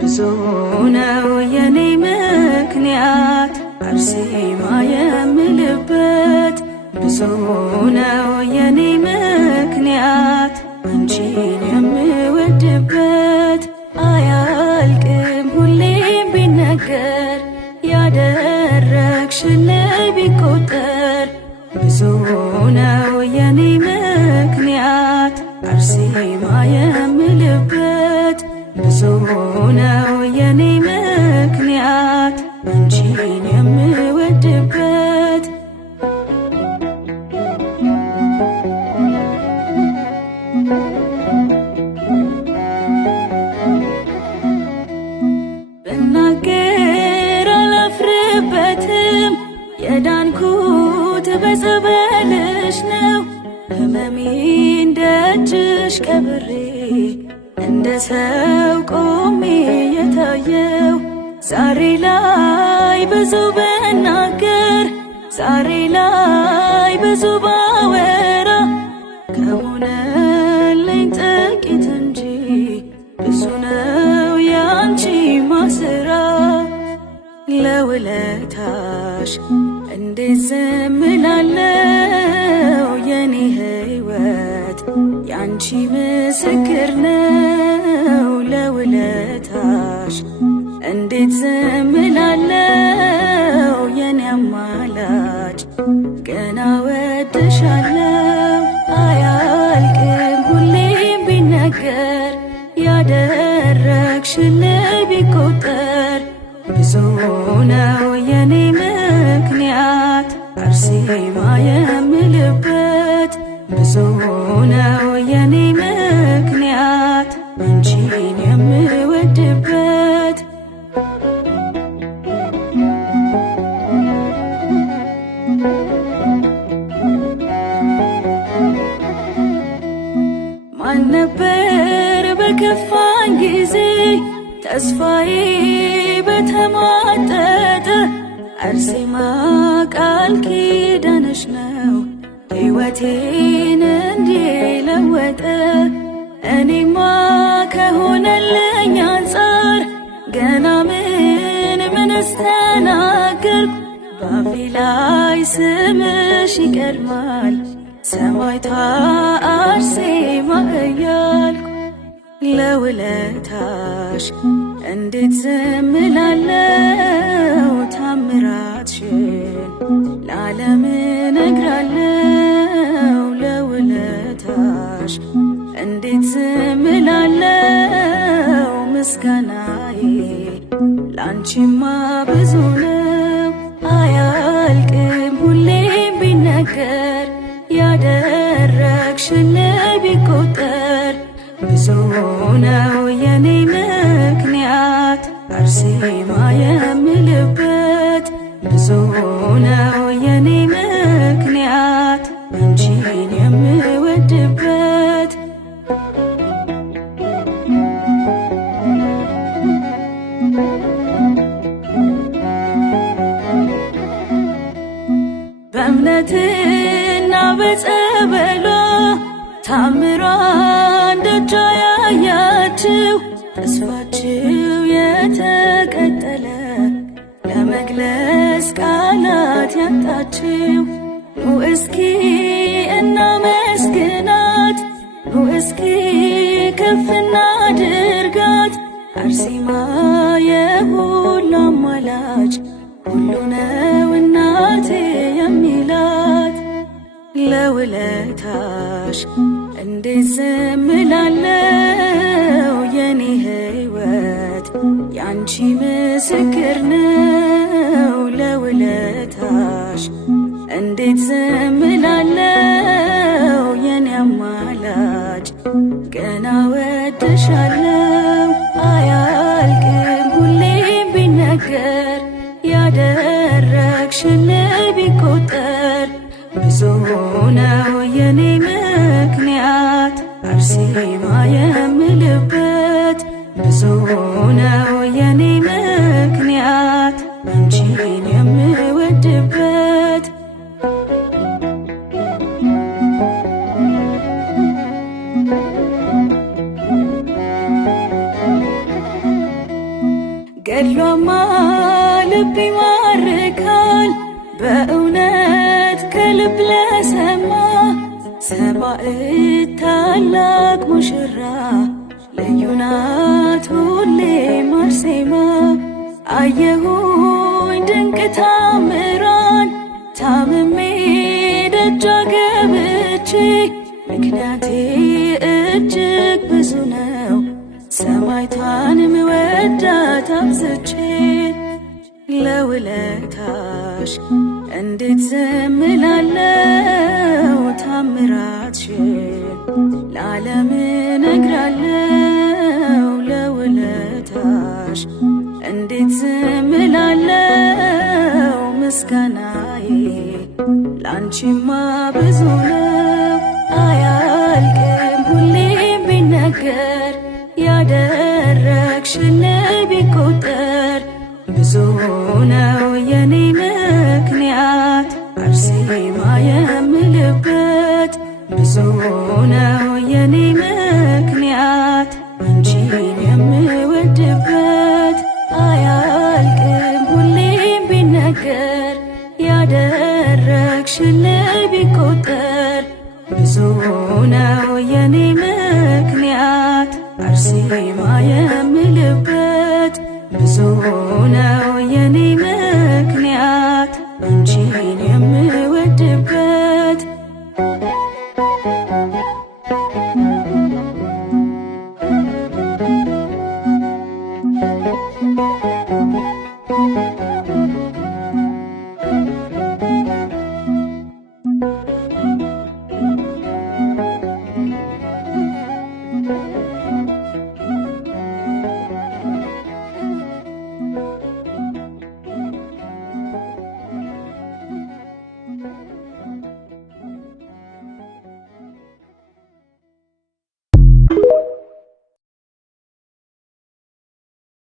ብዙ ነው የኔ ምክንያት አርሴማ የምልበት ብዙ ነው የኔ ምክንያት አንቺን የምወድበት አያልቅም ሁሌም ቢነገር ያደረግሽልኝ ቢቆጠር ብዙ ነው የኔ ምክንያት አርሴማ የምልበት ብዙ ነው የኔ ምክንያት አንቺን የምወድበት ብናገር አላፍርበትም የዳንኩት በጸበልሽ ነው ሕመሜን ደጅሽ ቀብሬ እንደ ሰው ቆሜ የታየው ዛሬ ላይ ብዙ ብናገር ዛሬ ላይ ብዙ ባወራ ከሆነልኝ ጥቂት እንጂ ብዙ ነው ያንቺ ማስራ ለውለታሽ እንዴት ዝም እላለሁ የኔ ሕይወት ያንቺ ምስክር ነው ለውለታሽ እንዴት ዝም እላለሁ የኔ አማላጅ ገና ወድሻለሁ አያልቅም ሁሌም ቢነገር ያደረግሽልኝ ቢቆጠር ብዙ ነው የኔ ምክንያት አርሴማ የምልበት ብዙ ነው የኔ ምክንያት አንቺን የምወድበት ማን ነበር በከፋኝ ጊዜ ተስፋዬ በተሟጠጠ አርሴማ ቃል ኪዳንሽ ነው ሕይወቴን እንዲለወጠ እኔማ ከሆነልኝ አንጻር ገና ምንስ ተናገርኩ ባፌ ላይ ስምሽ ይቀድማል ሰማዕቷ አርሴማ እያልኩ ለውለታሽ እንዴት ዝም እላለሁ ታምራትሽን ለዓለም እነግራለሁ ለውለታሽ እንዴት ዝም እላለሁ ምስጋናዬ ላንቺማ ብዙ ነው አያልቅም ሁሌም ቢነገር ያደረግሽልኝ ቢቆጠር ብዙ ነው የኔ ምክንያት አርሴማ የምልበት ብዙ ነው የኔ ምክንያት አንቺን የምወድበት በእምነትና በጸበሏ ታምሯን ደጇ ያያችው ተስፋችው የተቀጠለ ለመግለጽ ቃላት ያጣችው ኑ እስኪ እናመስግናት ኑ እስኪ ከፍ እናድርጋት አርሴማ የሁሉ አማላጅ ሁሉ ነው እናቴ የሚላት ለውለታሽ እንዴት ዝም እላለሁ የኔ ሕይወት ያንቺ ምስክር ነው ለውለታሽ እንዴት ዝም እላለሁ የኔ አማላጅ ገና ወድሻለሁ አያልቅም ሁሌም ቢነገር ያደረግሽልኝ ቢቆጠር ብዙ ነው የኔ ምክንያት አርሴማ የምልበት ብዙ ነው የኔ ምክንያት አንቺን የምወድበት ገድሏማ ልብ ይማርካል በእውነት ከልብ ለሰማ ሰማዕት ታላቅ ሙሽራ ልዩ ናት ሁሌም አርሴማ። አየሁኝ ድንቅ ታምራን ታምሜ ደጇ ገብቼ ምክንያቴ እጅግ ብዙ ነው ሰማዕቷን ምወዳት አብዝቼ። ለውለታሽ እንዴት ዝም እላለሁ ታምራትሽን ለዓለም እነግራለሁ። ለውለታሽ እንዴት ዝም እላለሁ ምስጋናዬ ላንቺማ ብዙ ነው አያልቅም ሁሌም ቢነገር ያደረግሽልኝ ቢቆጠር ብዙ ነው የኔ ምክንያት አርሴማ የምልበት ብዙ ነው የኔ ምክንያት አንቺን የምወድበት አያልቅም ሁሌም ቢነገር ያደረግሽልኝ ቢቆጠር ብዙ ነው የኔ ምክንያት አርሴማ የምልበት ብዙ ነው የኔ ምክንያት አንቺን የምወድበት።